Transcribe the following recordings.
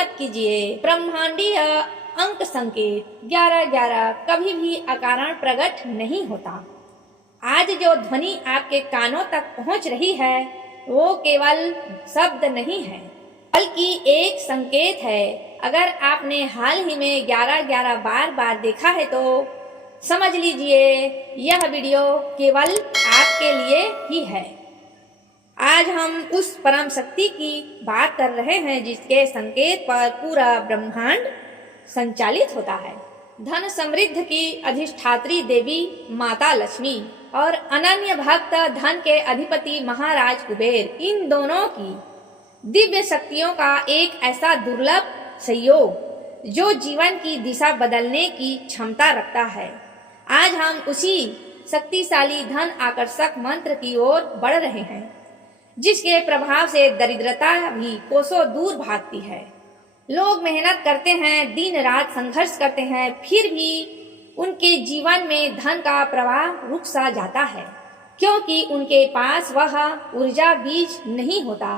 मत कीजिए। ब्रह्मांडीय अंक संकेत 1111 कभी भी अकारण प्रकट नहीं होता। आज जो ध्वनि आपके कानों तक पहुंच रही है वो केवल शब्द नहीं है, बल्कि एक संकेत है। अगर आपने हाल ही में 1111 बार देखा है तो समझ लीजिए यह वीडियो केवल आपके लिए ही है। आज हम उस परम शक्ति की बात कर रहे हैं जिसके संकेत पर पूरा ब्रह्मांड संचालित होता है। धन समृद्धि की अधिष्ठात्री देवी माता लक्ष्मी और अनन्य भक्त धन के अधिपति महाराज कुबेर, इन दोनों की दिव्य शक्तियों का एक ऐसा दुर्लभ संयोग जो जीवन की दिशा बदलने की क्षमता रखता है। आज हम उसी शक्तिशाली धन आकर्षक मंत्र की ओर बढ़ रहे हैं जिसके प्रभाव से दरिद्रता भी कोसों दूर भागती है। लोग मेहनत करते हैं, दिन रात संघर्ष करते हैं, फिर भी उनके जीवन में धन का प्रवाह रुक सा जाता है क्योंकि उनके पास वह ऊर्जा बीज नहीं होता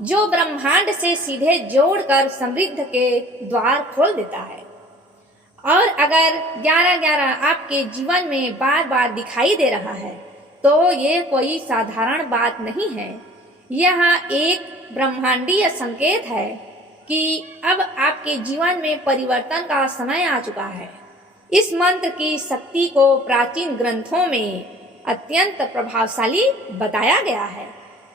जो ब्रह्मांड से सीधे जोड़कर समृद्धि के द्वार खोल देता है। और अगर 1111 आपके जीवन में बार बार दिखाई दे रहा है तो ये कोई साधारण बात नहीं है। यह एक ब्रह्मांडीय संकेत है कि अब आपके जीवन में परिवर्तन का समय आ चुका है। इस मंत्र की शक्ति को प्राचीन ग्रंथों में अत्यंत प्रभावशाली बताया गया है।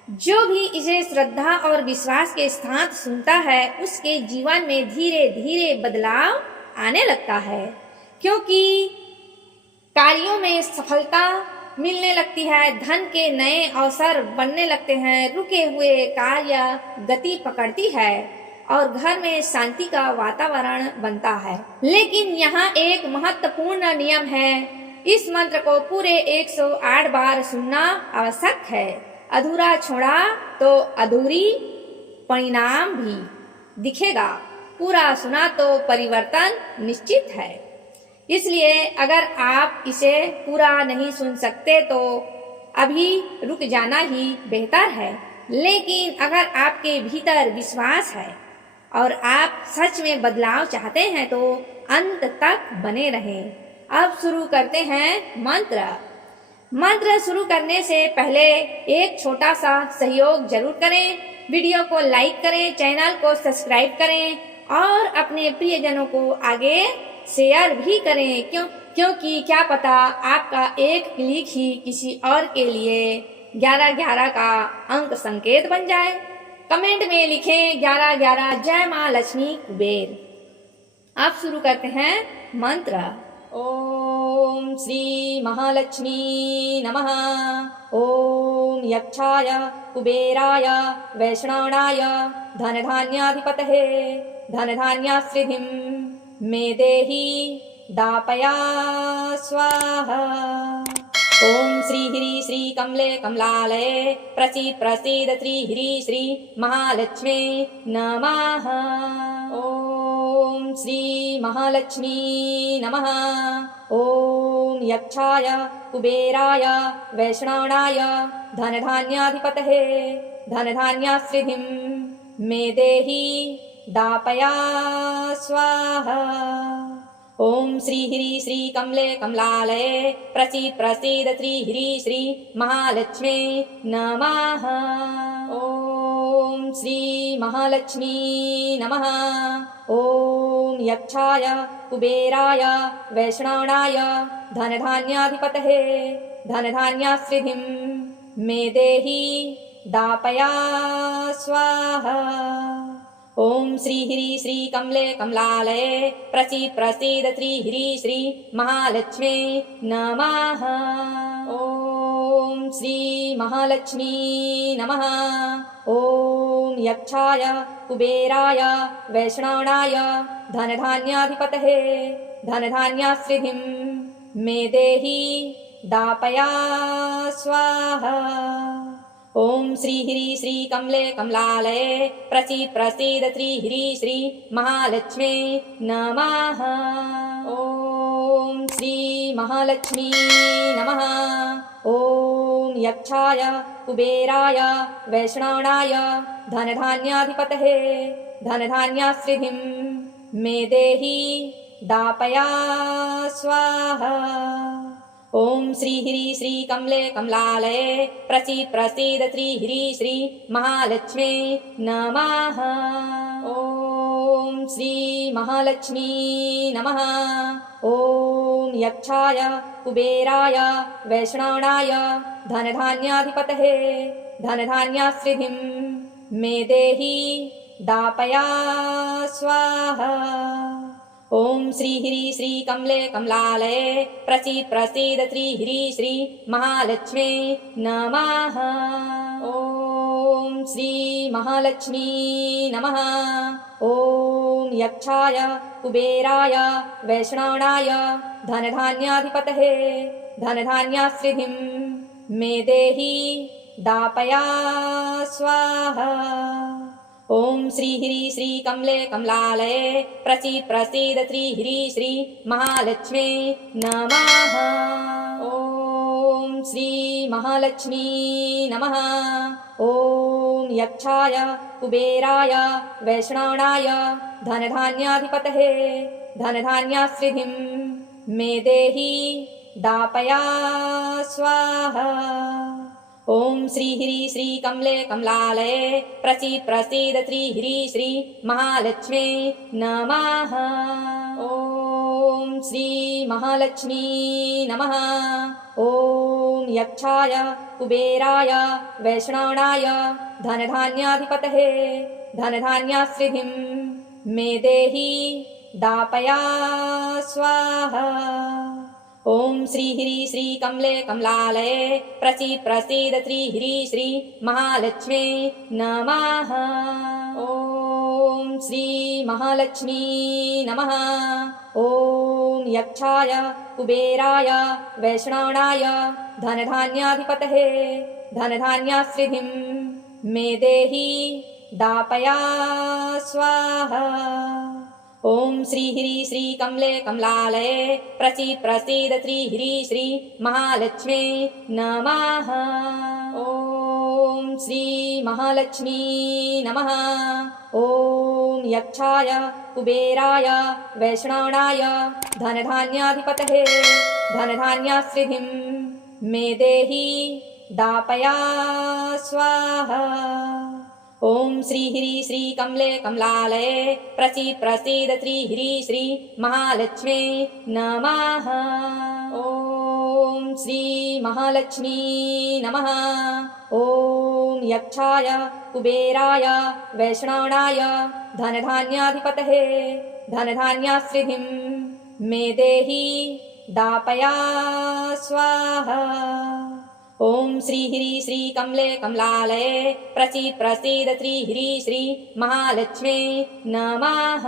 जो भी इसे श्रद्धा और विश्वास के साथ सुनता है उसके जीवन में धीरे धीरे बदलाव आने लगता है, क्योंकि कार्यों में सफलता मिलने लगती है, धन के नए अवसर बनने लगते हैं, रुके हुए कार्य गति पकड़ती है और घर में शांति का वातावरण बनता है। लेकिन यहाँ एक महत्वपूर्ण नियम है, इस मंत्र को पूरे 108 बार सुनना आवश्यक है। अधूरा छोड़ा तो अधूरी परिणाम भी दिखेगा, पूरा सुना तो परिवर्तन निश्चित है। इसलिए अगर आप इसे पूरा नहीं सुन सकते तो अभी रुक जाना ही बेहतर है। लेकिन अगर आपके भीतर विश्वास है और आप सच में बदलाव चाहते हैं तो अंत तक बने रहें। अब शुरू करते हैं मंत्र शुरू करने से पहले एक छोटा सा सहयोग जरूर करें। वीडियो को लाइक करें, चैनल को सब्सक्राइब करें और अपने प्रियजनों को आगे शेयर भी करें, क्योंकि क्या पता आपका एक क्लिक ही किसी और के लिए 1111 का अंक संकेत बन जाए। कमेंट में लिखें 1111 जय माँ लक्ष्मी कुबेर। अब शुरू करते हैं मंत्र। ओम श्री महालक्ष्मी नमः। ओम यक्षाय कुबेराय वैष्णवाय धनधान्याधिपतये धनधान्याश्रिधिं मे देहि दापया स्वाहा। ओम श्री ह्री श्री कमले कमलालये प्रसीद श्री ह्री श्री महालक्ष्मी नमः। ओम श्री महालक्ष्मी नमः। ओम यक्षाय कुबेराय वैष्णवाय धनधान्याधिपतये धनधान्याश्रिधिं मे देहि दापया स्वाहा। ओम श्री ह्री श्री कमले कमलालये प्रसीद श्री ह्री श्री महालक्ष्मी नमः। ओम श्री महालक्ष्मी नमः। ओम यक्षाय कुबेराय वैष्णवाय धनधान्याधिपतये धनधान्याश्रिधिं मे देहि दापया स्वाहा। ओम श्री ह्री श्री कमले कमलालये प्रसीद श्री ह्री श्री महालक्ष्मी नमः। ओम श्री महालक्ष्मी नमः। ओम यक्षाय कुबेराय वैष्णवाय धनधान्याधिपतये धनधान्याश्रिधिं मे देहि दापया स्वाहा। ओम श्री ह्री श्री कमले कमलालये प्रसीद श्री ह्री श्री महालक्ष्मी नमः। ओम श्री महालक्ष्मी नमः। ओम यक्षाय कुबेराय वैष्णवाय धनधान्याधिपतये धनधान्याश्रिधिं मे देहि दापया स्वाहा। ॐ श्रीह्री श्रीकमले कमलालये प्रसीद श्रीह्री श्री महालक्ष्मी नमः। ॐ श्री महालक्ष्मी नमः। ॐ यक्षाय कुबेराय वैष्णवाय धनधान्याधिपतये धनधान्याश्रिधिं मे देहि दापया स्वाहा। ॐ श्रीह्री श्रीकमले कमलालये प्रसीद श्रीह्री श्री महालक्ष्मी नमः। ॐ श्री महालक्ष्मी नमः। ॐ यक्षाय कुबेराय वैष्णवाय धनधान्याधिपतये धनधान्याश्रिधिं मे देहि दापया स्वाहा। ॐ श्रीह्री श्रीकमले कमलालये प्रसीद श्रीह्री श्री महालक्ष्मी नमः। ॐ श्री महालक्ष्मी नमः। ॐ यक्षाय कुबेराय वैष्णवाय धनधान्याधिपतये धनधान्याश्रिधिं मे देहि दापया स्वाहा। ॐ श्रीह्री श्रीकमले कमलालये प्रसीद श्रीह्री श्री महालक्ष्मी नमः। ॐ श्री महालक्ष्मी नमः। ॐ यक्षाय कुबेराय वैष्णवाय धनधान्याधिपतये धनधान्याश्रिधिं मे देहि दापया स्वाहा। ॐ श्रीह्री श्रीकमले कमलालये प्रसीद श्रीह्री श्री महालक्ष्मी नमः। ॐ श्री महालक्ष्मी नमः। ॐ यक्षाय कुबेराय वैष्णवाय धनधान्याधिपतये धनधान्याश्रिधिं मे देहि दापया स्वाहा। ॐ श्रीह्री श्रीकमले कमलालये प्रसीद श्रीह्री श्री महालक्ष्मी नमः। ॐ श्री महालक्ष्मी नमः। ॐ यक्षाय कुबेराय वैष्णवाय धनधान्याधिपतये धनधान्याश्रिधिं मे देहि दापया स्वाहा। ॐ श्रीह्री श्रीकमले कमलालये प्रसीद श्रीह्री श्री महालक्ष्मी नमः। ॐ श्री महालक्ष्मी नमः। ॐ यक्षाय कुबेराय वैष्णवाय धनधान्याधिपतये धनधान्याश्रिधिं मे देहि दापया स्वाहा। ॐ श्रीह्री श्रीकमले कमलालये प्रसीद श्रीह्री श्री महालक्ष्मी नमः।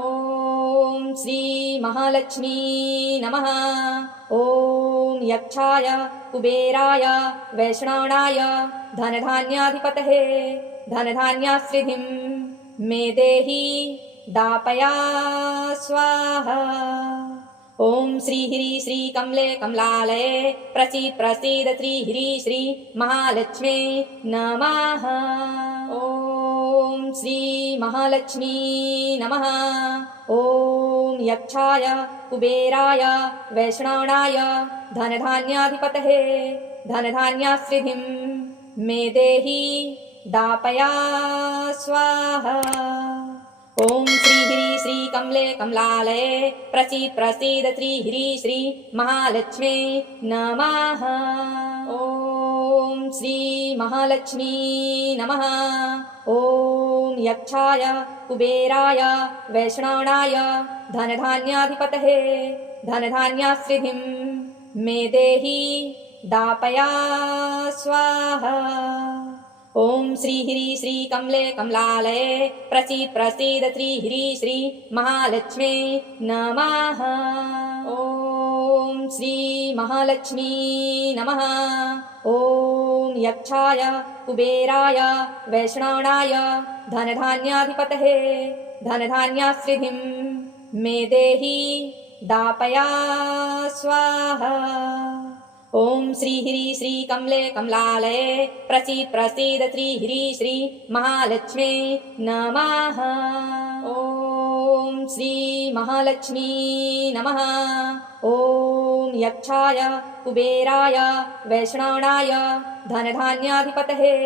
ॐ श्री महालक्ष्मी नमः। ॐ यक्षाय कुबेराय वैष्णवाय धनधान्याधिपतये धनधान्याश्रिधिं मे देहि दापया स्वाहा। ॐ श्रीह्री श्रीकमले कमलालये प्रसीद श्रीह्री श्री महालक्ष्मी नमः। ॐ श्री महालक्ष्मी नमः। ॐ यक्षाय कुबेराय वैष्णवाय धनधान्याधिपतये धनधान्याश्रिधिं मे देहि दापया स्वाहा। ॐ श्रीह्री श्रीकमले कमलालये प्रसीद श्रीह्री श्री महालक्ष्मी नमः। ॐ श्री महालक्ष्मी नमः। ॐ यक्षाय कुबेराय वैष्णवाय धनधान्याधिपतये धनधान्याश्रिधिं मे देहि दापया स्वाहा। ॐ श्रीह्री श्रीकमले कमलालये प्रसीद श्रीह्री श्री महालक्ष्मी नमः। ॐ श्री महालक्ष्मी नमः। ॐ यक्षाय कुबेराय वैष्णवाय धनधान्याधिपतये धनधान्याश्रिधिं मे देहि दापया स्वाहा। ओम श्री ह्री श्री कमले कमलालये प्रसीद प्रसीद श्री ह्री श्री महालक्ष्मी नमः। ओम श्री महालक्ष्मी नमः। ओम यक्षाय कुबेराय वैष्णवनाय धनधान्याधिपतये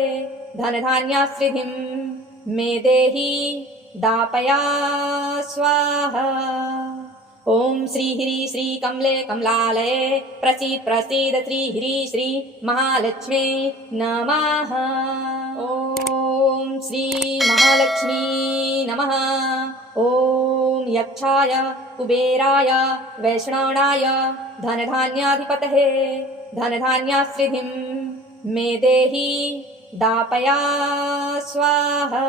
धनधान्याश्रिधिं मे देहि दापया स्वाहा। ओम श्री ह्री श्री कमले कमलालये प्रसीद प्रसीद श्री ह्री श्री महालक्ष्मी नमः। ओम श्री महालक्ष्मी नमः। ओम यक्षाय कुबेराय वैष्णवनाय धनधान्याधिपतये धनधान्याश्रिधिं मे देहि दापया स्वाहा।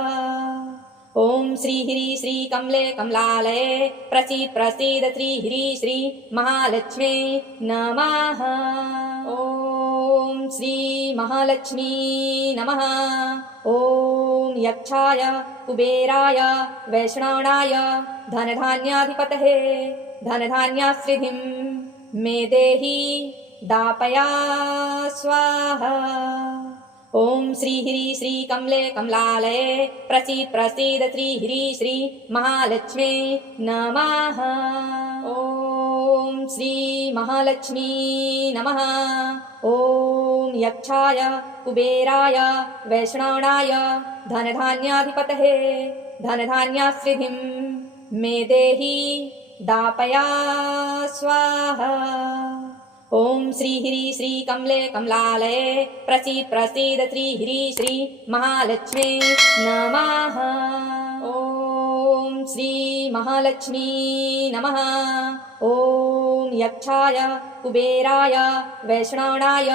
ओम श्री ह्री श्री कमले कमलालये प्रसीद प्रसीद श्री ह्री श्री महालक्ष्मी नमः। ओम श्री महालक्ष्मी नमः। ओम यक्षाय कुबेराय वैष्णवनाय धनधान्याधिपतये धनधान्याश्रिधिं मे देहि दापया स्वाहा। ओम श्री ह्री श्री कमले कमलालये प्रसीद प्रसीद श्री ह्री श्री महालक्ष्मी नमः। ओम श्री महालक्ष्मी नमः। ओम यक्षाय कुबेराय वैष्णवनाय धनधान्याधिपतये धनधान्याश्रिधिं मे देहि दापया स्वाहा। ओम श्री ह्री श्री कमले कमलालये प्रसीद प्रसीद श्री ह्री श्री महालक्ष्मी नमः। ओम श्री महालक्ष्मी नमः। ओम यक्षाय कुबेराय वैष्णवनाय